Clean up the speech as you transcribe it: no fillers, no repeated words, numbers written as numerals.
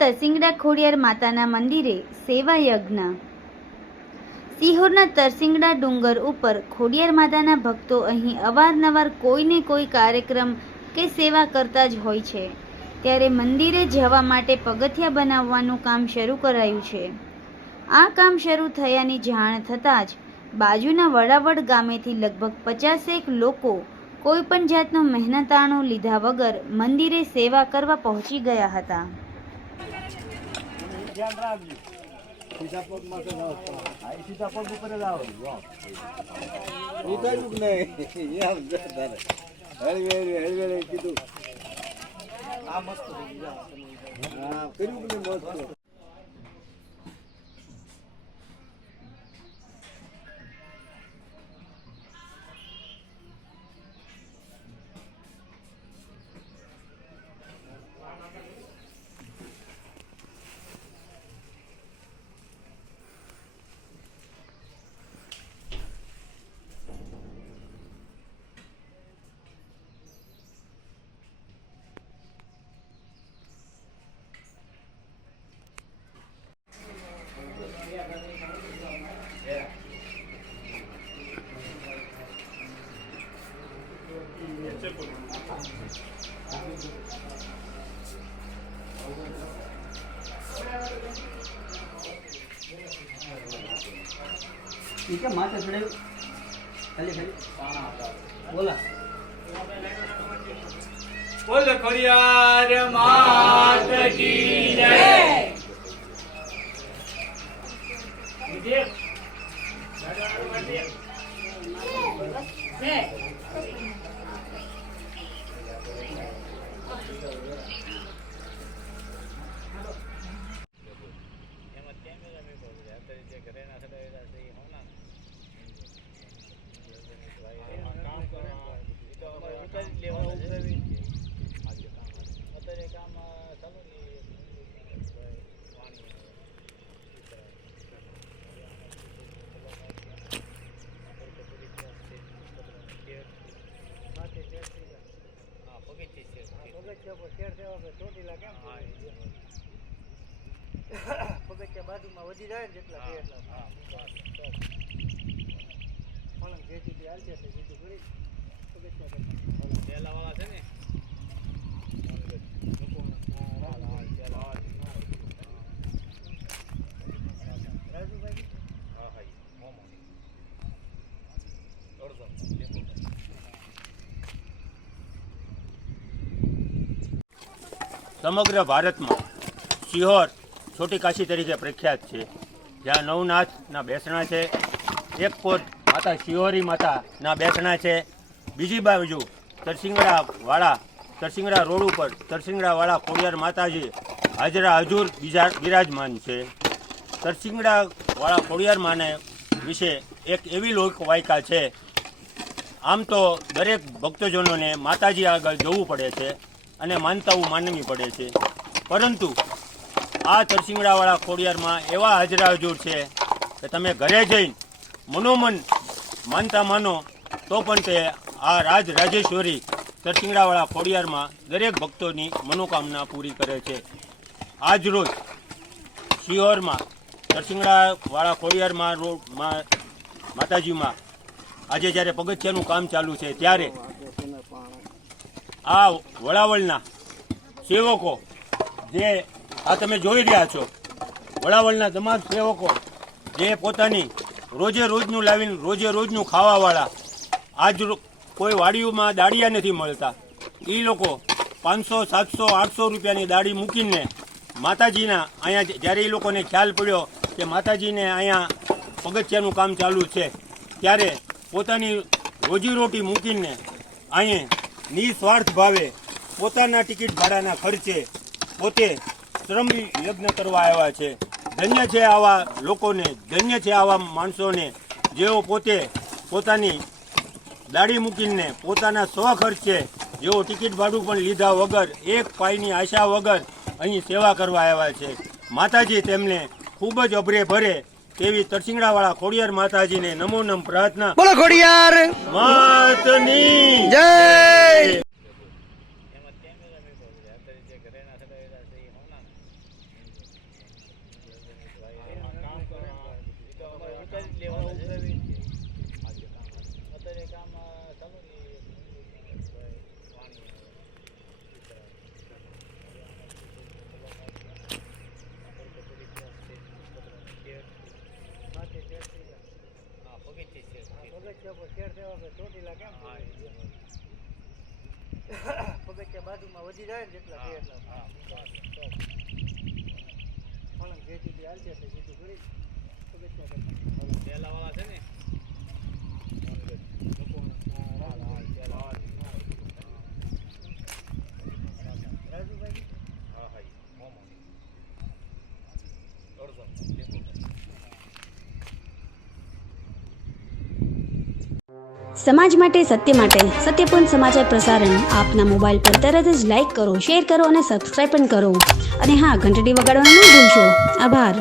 તરસિંગડા ખોડિયાર માતાના મંદિરે સેવા યજ્ઞ। સિહોરના તરસિંગડા ડુંગર ઉપર ખોડિયાર માતાના ભક્તો અહીં અવારનવાર કોઈને કોઈ કાર્યક્રમ કે સેવા કરતા જ હોય છે। ત્યારે મંદિરે જવા માટે પગથિયા બનાવવાનું કામ શરૂ કરાયું છે। આ કામ શરૂ થયાની જાણ થતાં જ બાજુના વડાવડ ગામેથી લગભગ 50 લોકો કોઈપણ જાતનો મહેનતાણું લીધા વગર મંદિરે સેવા કરવા પહોંચી ગયા હતા। ठीक है माता थोड़े खाली खाली बोला बोल खोडियार मात की जय। પગથિયા બાજુમાં વધી જાય ને જેટલા બે એટલા ફળંગ જેથી હાલશે સીધું કરી પગથિયા પહેલા વાળા છે ને રાજુભાઈ હા હા સમગ્ર ભારતમાં સિહોર છોટી કાશી તરીકે પ્રખ્યાત છે, જ્યાં નવનાથના બેસણા છે। એક પોટ માતા શિહોરી માતાના બેસણા છે। બીજી બાજુ તરસિંગડા રોડ ઉપર તરસિંગડાવાળા ખોડિયાર માતાજી હાજરા હજુર બિરાજમાન છે। તરસિંગડાવાળા ખોડિયાર માને વિશે એક એવી લોકવાયકા છે। આમ તો દરેક ભક્તજનોને માતાજી આગળ જવું પડે છે અને માનતાઓ માનવી પડે છે, પરંતુ આ તરસિંગડાવાળા ખોડિયારમાં એવા હાજરા હજુર છે કે તમે ઘરે જઈને મનોમન માનતા માનો તો પણ તે આ રાજેશ્વરી તરસિંગડાવાળા ખોડિયારમાં દરેક ભક્તોની મનોકામના પૂરી કરે છે। આજ રોજ સિહોરમાં તરસિંગડાવાળા ખોડિયારમાં માતાજીમાં આજે જ્યારે પગથિયાનું કામ ચાલુ છે, ત્યારે આ વડાવળના સેવકો જે આ તમે જોઈ રહ્યા છો, વડાવળના તમામ સેવકો જે પોતાની રોજે રોજનું લાવીને રોજે રોજનું ખાવાવાળા, આજ કોઈ વાડીઓમાં દાળિયા નથી મળતા, એ લોકો 500, 700, 800 રૂપિયાની દાળી મૂકીને માતાજીના અહીંયા જ્યારે એ લોકોને ખ્યાલ પડ્યો કે માતાજીને અહીંયા પગથિયાનું કામ ચાલુ છે, ત્યારે પોતાની રોજીરોટી મૂકીને અહીંયા નિસ્વાર્થ ભાવે પોતાના ટિકિટ ભાડાના ખર્ચે પોતે શ્રમ યજ્ઞ કરવા આવ્યા છે। ધન્ય છે આવા લોકોને, ધન્ય છે આવા માણસોને, જેઓ પોતે પોતાની દાઢી મૂકીને પોતાના સ્વખર્ચે જેઓ ટિકિટ ભાડું પણ લીધા વગર, એક પાયની આશા વગર અહીં સેવા કરવા આવ્યા છે। માતાજી તેમને ખૂબ જ અભરે ભરે તેવી તરસિંગડાવાળા ખોડિયાર માતાજીને નમો નમ પ્રાર્થના। બોલો ખોડિયાર માતની જય। પગથિયા પર શેર થવા પર ચોટીલા કેમ પગથિયા બાજુમાં વધી જાય ને જેટલા છે એટલા ફળંગ જેથી હાલશે એટલે સીધું કરી પગથિયા કરતા પેલા વાળા છે ને રાજુભાઈ હા હા મોમો અડધો સમાજ માટે સત્ય માટે સત્યપૂર્ણ સમાચાર પ્રસારણ આપના મોબાઈલ પર તરત જ લાઈક કરો, શેર કરો અને સબસ્ક્રાઈબ પણ કરો. અને હા, ઘંટડી વગાડવાનું ન ભૂલશો. આભાર.